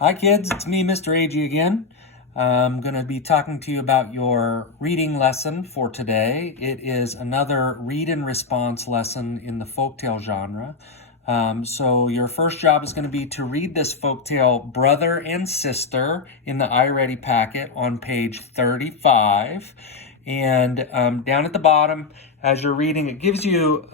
Hi kids, it's me, Mr. Agee again. I'm going to be talking to you about your reading lesson for today. It is another read and response lesson in the folktale genre. So your first job is going to be to read this folktale Brother and Sister in the iReady packet on page 35. And down at the bottom, as you're reading, it gives you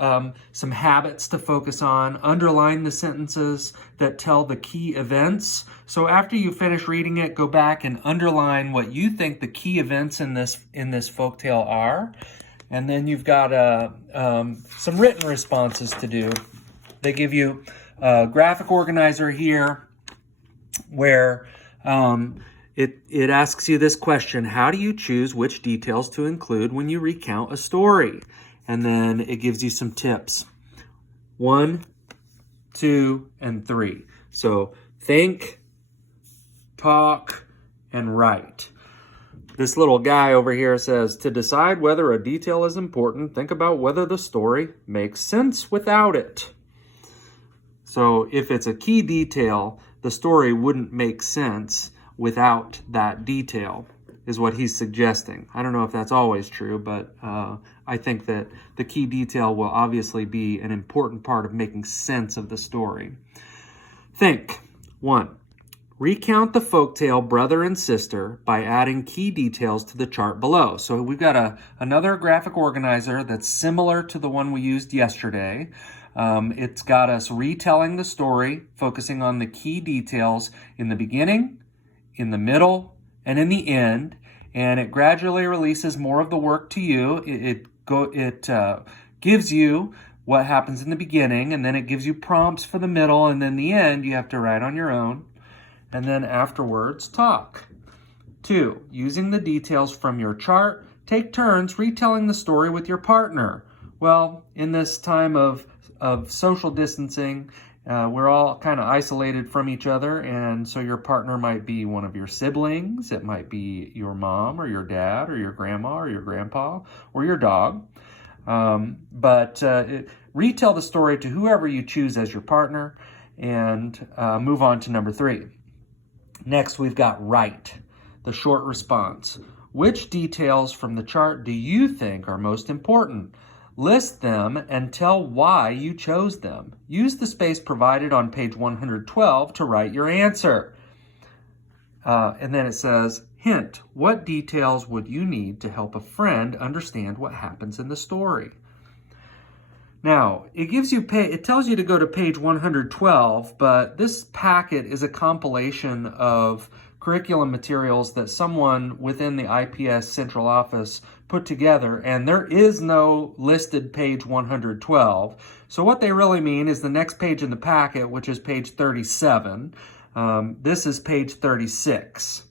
some habits to focus on. Underline the sentences that tell the key events. So after you finish reading it, go back and underline what you think the key events in this folktale are. And then you've got some written responses to do. They give you a graphic organizer here where it asks you this question: how do you choose which details to include when you recount a story? And then it gives you some tips. 1, 2, and 3. So think, talk, and write. This little guy over here says, to decide whether a detail is important, think about whether the story makes sense without it. So if it's a key detail, the story wouldn't make sense without that detail, is what he's suggesting. I don't know if that's always true, but I think that the key detail will obviously be an important part of making sense of the story. Think. 1. Recount the folktale Brother and Sister by adding key details to the chart below. So we've got another graphic organizer that's similar to the one we used yesterday. It's got us retelling the story, focusing on the key details in the beginning, in the middle, and in the end, and it gradually releases more of the work to you. It gives you what happens in the beginning, and then it gives you prompts for the middle, and then the end you have to write on your own, and then afterwards talk. 2, using the details from your chart, take turns retelling the story with your partner. Well, in this time of social distancing, we're all kind of isolated from each other, and so your partner might be one of your siblings. It might be your mom or your dad or your grandma or your grandpa or your dog. Retell the story to whoever you choose as your partner, and move on to number 3. Next, we've got write, the short response. Which details from the chart do you think are most important? List them and tell why you chose them. Use the space provided on page 112 to write your answer. And then it says, hint, what details would you need to help a friend understand what happens in the story? Now, it tells you to go to page 112, but this packet is a compilation of curriculum materials that someone within the IPS central office put together, and there is no listed page 112. So what they really mean is the next page in the packet, which is page 37. This is page 36.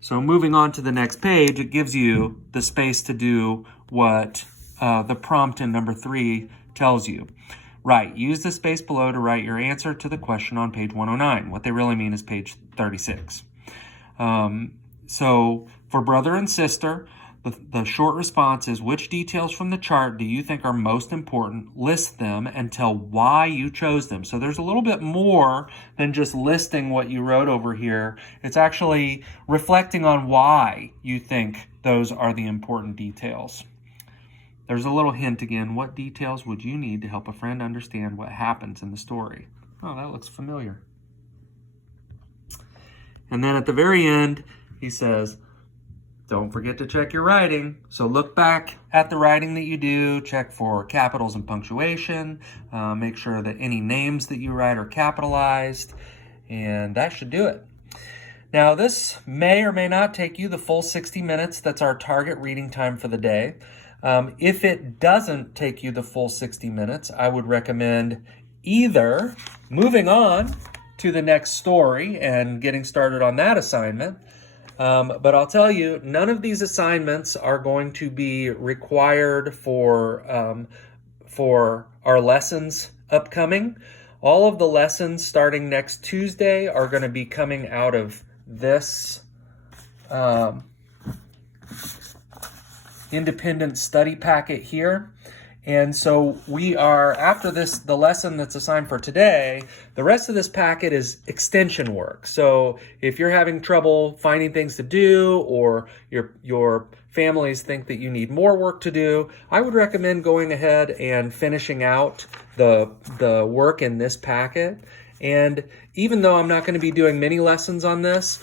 So moving on to the next page, it gives you the space to do what the prompt in number 3 tells you. Right, use the space below to write your answer to the question on page 109. What they really mean is page 36. So for Brother and Sister, the short response is, which details from the chart do you think are most important? List them and tell why you chose them. So there's a little bit more than just listing what you wrote over here. It's actually reflecting on why you think those are the important details. There's a little hint again. What details would you need to help a friend understand what happens in the story? Oh, that looks familiar. And then at the very end, he says, don't forget to check your writing. So look back at the writing that you do, check for capitals and punctuation, make sure that any names that you write are capitalized, and that should do it. Now, this may or may not take you the full 60 minutes. That's our target reading time for the day. If it doesn't take you the full 60 minutes, I would recommend either moving on to the next story and getting started on that assignment. But I'll tell you, none of these assignments are going to be required for our lessons upcoming. All of the lessons starting next Tuesday are going to be coming out of this independent study packet here. And so we are, after this, the lesson that's assigned for today, the rest of this packet is extension work. So if you're having trouble finding things to do, or your families think that you need more work to do, I would recommend going ahead and finishing out the work in this packet. And even though I'm not going to be doing many lessons on this,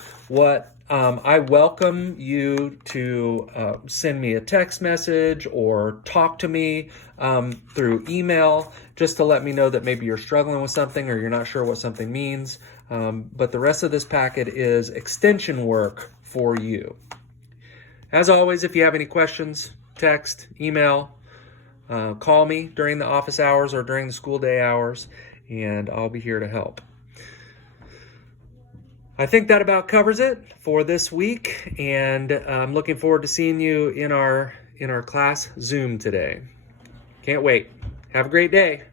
I welcome you to send me a text message or talk to me through email, just to let me know that maybe you're struggling with something or you're not sure what something means. But the rest of this packet is extension work for you. As always, if you have any questions, text, email, call me during the office hours or during the school day hours, and I'll be here to help. I think that about covers it for this week, and I'm looking forward to seeing you in our class Zoom today. Can't wait. Have a great day.